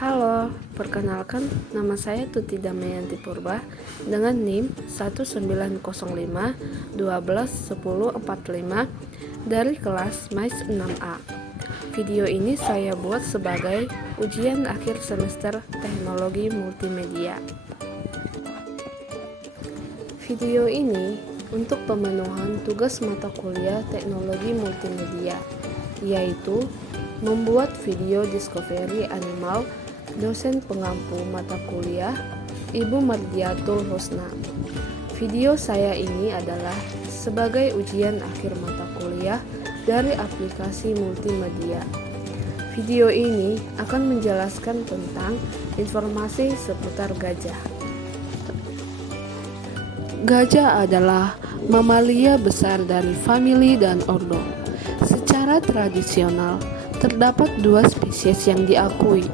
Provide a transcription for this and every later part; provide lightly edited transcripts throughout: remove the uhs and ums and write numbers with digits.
Halo, perkenalkan nama saya Tuti Damayanti Purba dengan NIM 1905 dari kelas MAIS 6A. Video ini saya buat sebagai ujian akhir semester Teknologi Multimedia. Video ini untuk pemenuhan tugas mata kuliah Teknologi Multimedia, yaitu membuat video discovery animal. Dosen pengampu mata kuliah Ibu Mardiatul Husna. Video saya ini adalah sebagai ujian akhir mata kuliah dari aplikasi multimedia. Video ini akan menjelaskan tentang informasi seputar gajah. Gajah adalah mamalia besar dari famili dan ordo. Secara tradisional, terdapat dua spesies yang diakui,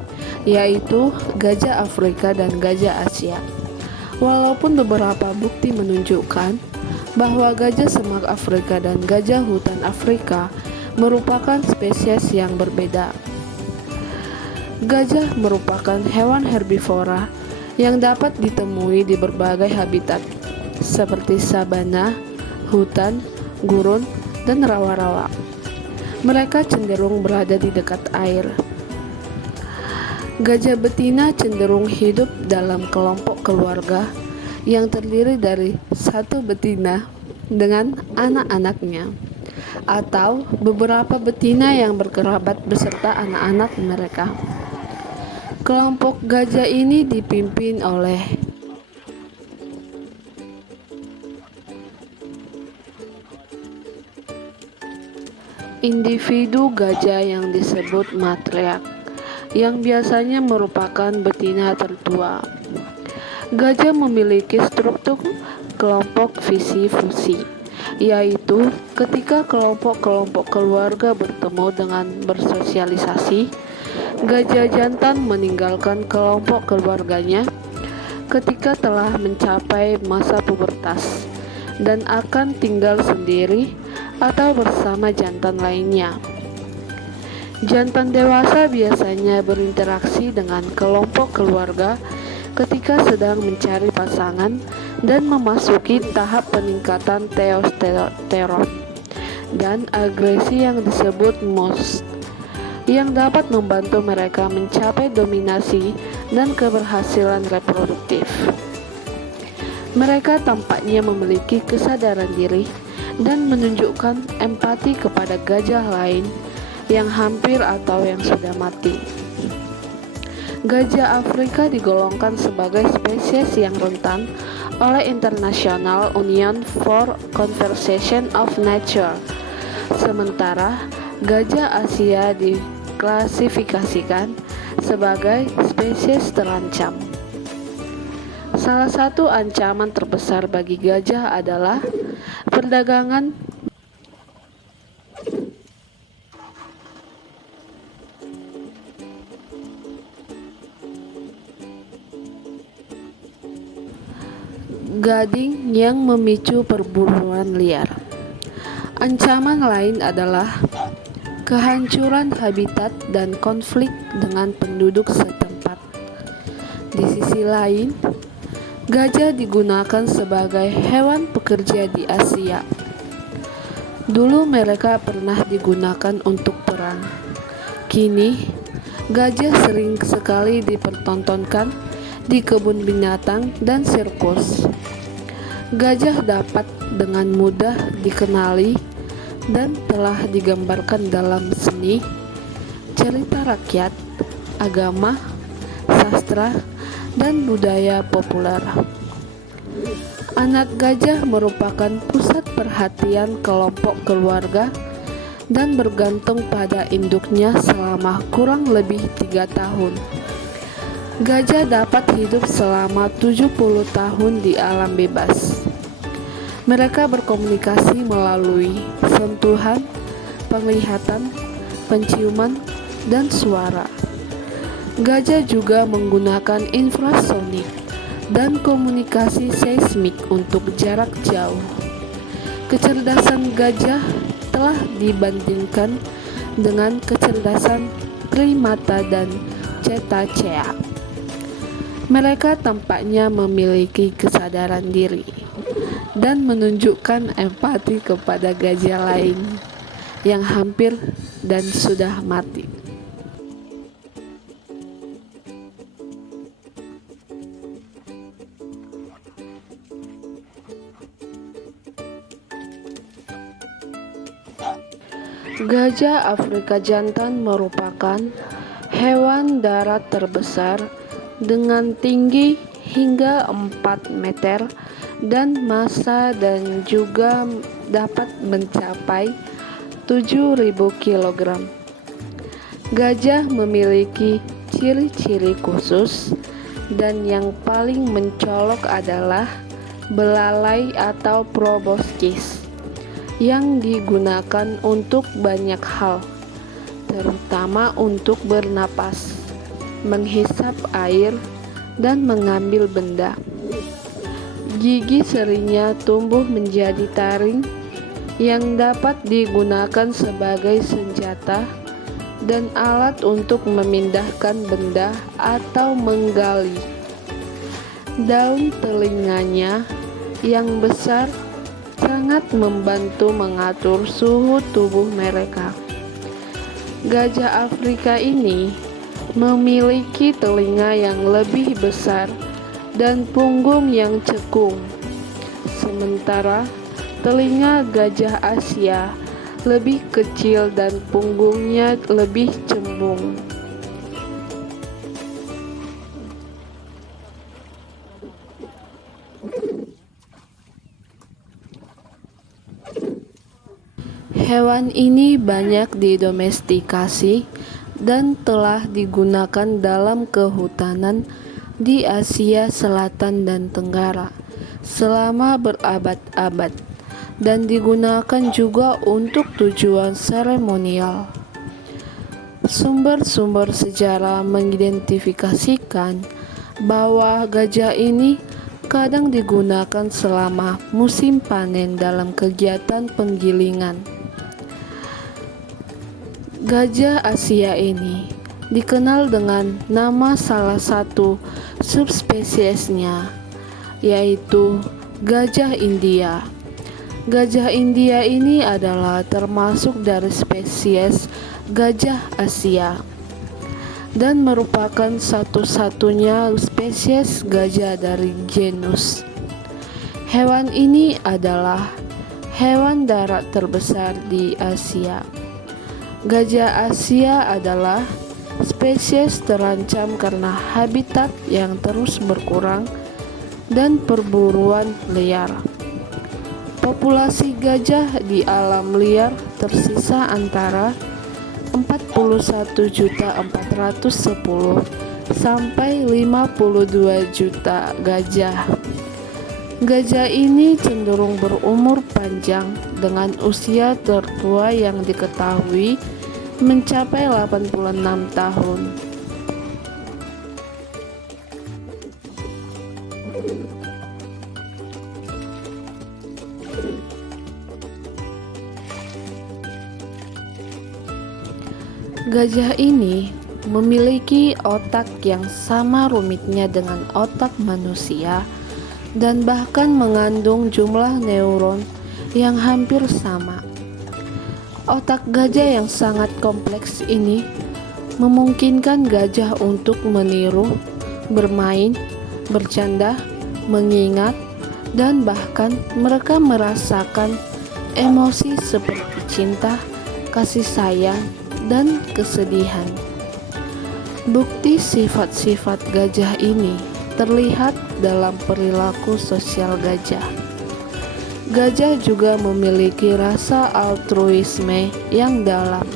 yaitu gajah Afrika dan gajah Asia. Walaupun beberapa bukti menunjukkan bahwa gajah semak Afrika dan gajah hutan Afrika merupakan spesies yang berbeda. Gajah merupakan hewan herbivora yang dapat ditemui di berbagai habitat seperti sabana, hutan, gurun, dan rawa-rawa. Mereka cenderung berada di dekat air. Gajah betina cenderung hidup dalam kelompok keluarga yang terdiri dari satu betina dengan anak-anaknya, atau beberapa betina yang berkerabat beserta anak-anak mereka. Kelompok gajah ini dipimpin oleh individu gajah yang disebut matriark, yang biasanya merupakan betina tertua. Gajah memiliki struktur kelompok visi-fusi, yaitu ketika kelompok-kelompok keluarga bertemu dengan bersosialisasi, gajah jantan meninggalkan kelompok keluarganya ketika telah mencapai masa pubertas dan akan tinggal sendiri atau bersama jantan lainnya. Jantan dewasa biasanya berinteraksi dengan kelompok keluarga ketika sedang mencari pasangan dan memasuki tahap peningkatan testosteron dan agresi yang disebut most, yang dapat membantu mereka mencapai dominasi dan keberhasilan reproduktif. Mereka tampaknya memiliki kesadaran diri dan menunjukkan empati kepada gajah lain yang hampir atau yang sudah mati. Gajah Afrika digolongkan sebagai spesies yang rentan oleh International Union for Conservation of Nature. Sementara gajah Asia diklasifikasikan sebagai spesies terancam. Salah satu ancaman terbesar bagi gajah adalah perdagangan gading yang memicu perburuan liar. Ancaman lain adalah kehancuran habitat dan konflik dengan penduduk setempat. Di sisi lain, gajah digunakan sebagai hewan pekerja di Asia. Dulu mereka pernah digunakan untuk perang. Kini, gajah sering sekali dipertontonkan di kebun binatang dan sirkus. Gajah dapat dengan mudah dikenali dan telah digambarkan dalam seni, cerita rakyat, agama, sastra, dan budaya populer. Anak gajah merupakan pusat perhatian kelompok keluarga dan bergantung pada induknya selama kurang lebih 3 tahun. Gajah dapat hidup selama 70 tahun di alam bebas. Mereka berkomunikasi melalui sentuhan, penglihatan, penciuman, dan suara. Gajah juga menggunakan infrasonik dan komunikasi seismik untuk jarak jauh. Kecerdasan gajah telah dibandingkan dengan kecerdasan primata dan cetacea. Mereka tampaknya memiliki kesadaran diri dan menunjukkan empati kepada gajah lain yang hampir dan sudah mati. Gajah Afrika jantan merupakan hewan darat terbesar dengan tinggi hingga 4 meter dan massa dan juga dapat mencapai 7.000 kg. Gajah memiliki ciri-ciri khusus dan yang paling mencolok adalah belalai atau proboscis yang digunakan untuk banyak hal, terutama untuk bernapas, menghisap air, dan mengambil benda. Gigi serinya tumbuh menjadi taring yang dapat digunakan sebagai senjata dan alat untuk memindahkan benda atau menggali. Daun telinganya yang besar sangat membantu mengatur suhu tubuh mereka. Gajah Afrika ini memiliki telinga yang lebih besar dan punggung yang cekung. Sementara telinga gajah Asia lebih kecil dan punggungnya lebih cembung. Hewan ini banyak didomestikasi dan telah digunakan dalam kehutanan di Asia Selatan dan Tenggara selama berabad-abad dan digunakan juga untuk tujuan seremonial. Sumber-sumber sejarah mengidentifikasikan bahwa gajah ini kadang digunakan selama musim panen dalam kegiatan penggilingan. Gajah Asia ini dikenal dengan nama salah satu subspesiesnya, yaitu gajah India. Gajah India ini adalah termasuk dari spesies gajah Asia dan merupakan satu-satunya spesies gajah dari genus. Hewan ini adalah hewan darat terbesar di Asia. Gajah Asia adalah spesies terancam karena habitat yang terus berkurang dan perburuan liar. Populasi gajah di alam liar tersisa antara 41.410 sampai 52 juta gajah. Gajah ini cenderung berumur panjang dengan usia tertua yang diketahui mencapai 86 tahun. Gajah ini memiliki otak yang sama rumitnya dengan otak manusia dan bahkan mengandung jumlah neuron yang hampir sama. Otak gajah yang sangat kompleks ini memungkinkan gajah untuk meniru, bermain, bercanda, mengingat, dan bahkan mereka merasakan emosi seperti cinta, kasih sayang, dan kesedihan. Bukti sifat-sifat gajah ini terlihat dalam perilaku sosial gajah. Gajah juga memiliki rasa altruisme yang dalam.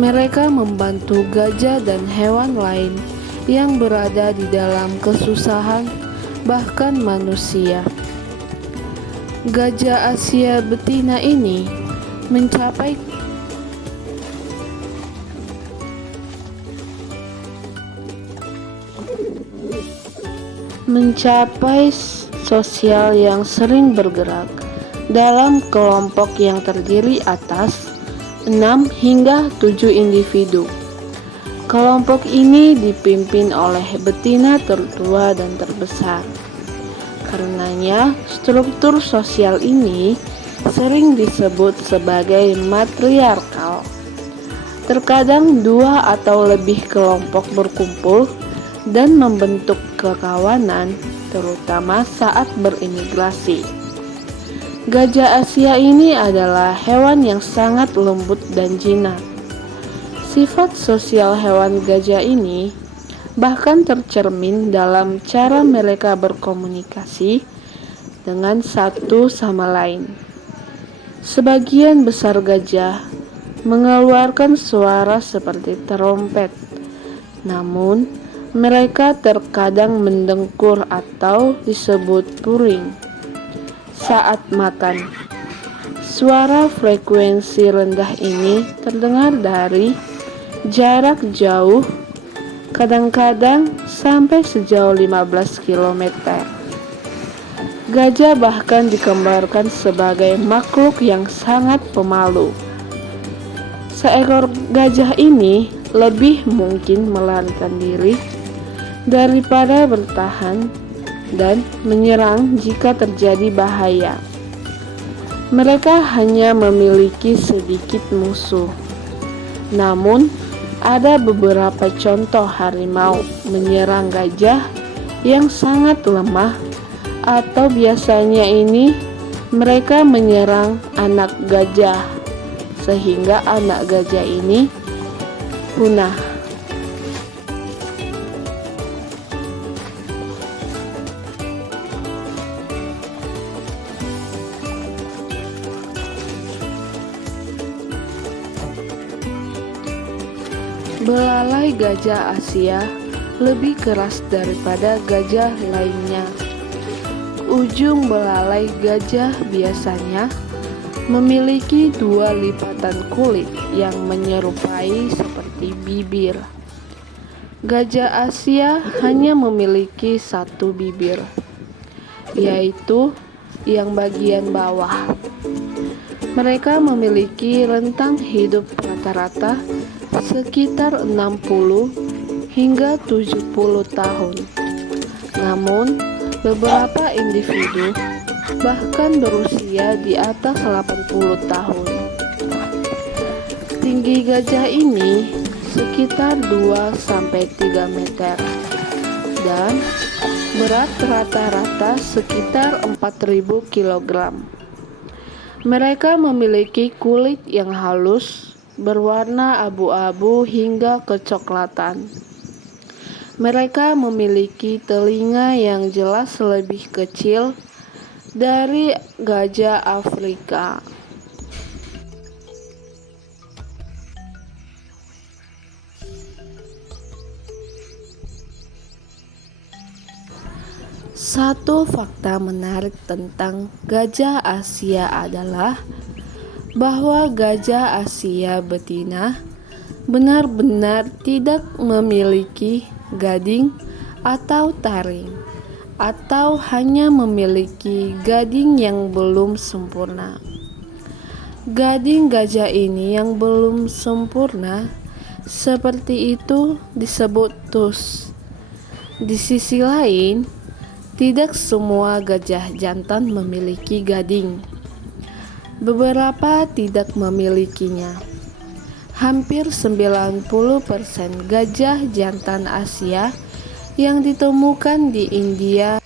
Mereka membantu gajah dan hewan lain yang berada di dalam kesusahan, bahkan manusia. Gajah Asia betina ini mencapai sosial yang sering bergerak dalam kelompok yang terdiri atas 6 hingga 7 individu. Kelompok ini dipimpin oleh betina tertua dan terbesar. Karenanya, struktur sosial ini sering disebut sebagai matriarkal. Terkadang dua atau lebih kelompok berkumpul dan membentuk kekawanan, terutama saat berimigrasi. Gajah Asia ini adalah hewan yang sangat lembut dan jinak. Sifat sosial hewan gajah ini bahkan tercermin dalam cara mereka berkomunikasi dengan satu sama lain. Sebagian besar gajah mengeluarkan suara seperti trompet, namun mereka terkadang mendengkur atau disebut puring saat makan. Suara frekuensi rendah ini terdengar dari jarak jauh, kadang-kadang sampai sejauh 15 km. Gajah bahkan digambarkan sebagai makhluk yang sangat pemalu. Seekor gajah ini lebih mungkin melarikan diri daripada bertahan dan menyerang jika terjadi bahaya. Mereka hanya memiliki sedikit musuh. Namun, ada beberapa contoh harimau menyerang gajah yang sangat lemah, atau biasanya ini mereka menyerang anak gajah sehingga anak gajah ini punah. Belalai gajah Asia lebih keras daripada gajah lainnya. Ujung belalai gajah biasanya memiliki dua lipatan kulit yang menyerupai seperti bibir. Gajah Asia hanya memiliki satu bibir, yaitu yang bagian bawah. Mereka memiliki rentang hidup rata-rata sekitar 60 hingga 70 tahun. Namun, beberapa individu bahkan berusia di atas 80 tahun. Tinggi gajah ini sekitar 2-3 meter dan berat rata-rata sekitar 4.000 kg. Mereka memiliki kulit yang halus, berwarna abu-abu hingga kecoklatan. Mereka memiliki telinga yang jelas lebih kecil dari gajah Afrika. Satu fakta menarik tentang gajah Asia adalah bahwa gajah Asia betina benar-benar tidak memiliki gading atau taring, atau hanya memiliki gading yang belum sempurna. Gading gajah ini yang belum sempurna seperti itu disebut tus. Di sisi lain, tidak semua gajah jantan memiliki gading. Beberapa tidak memilikinya. Hampir 90% gajah jantan Asia yang ditemukan di India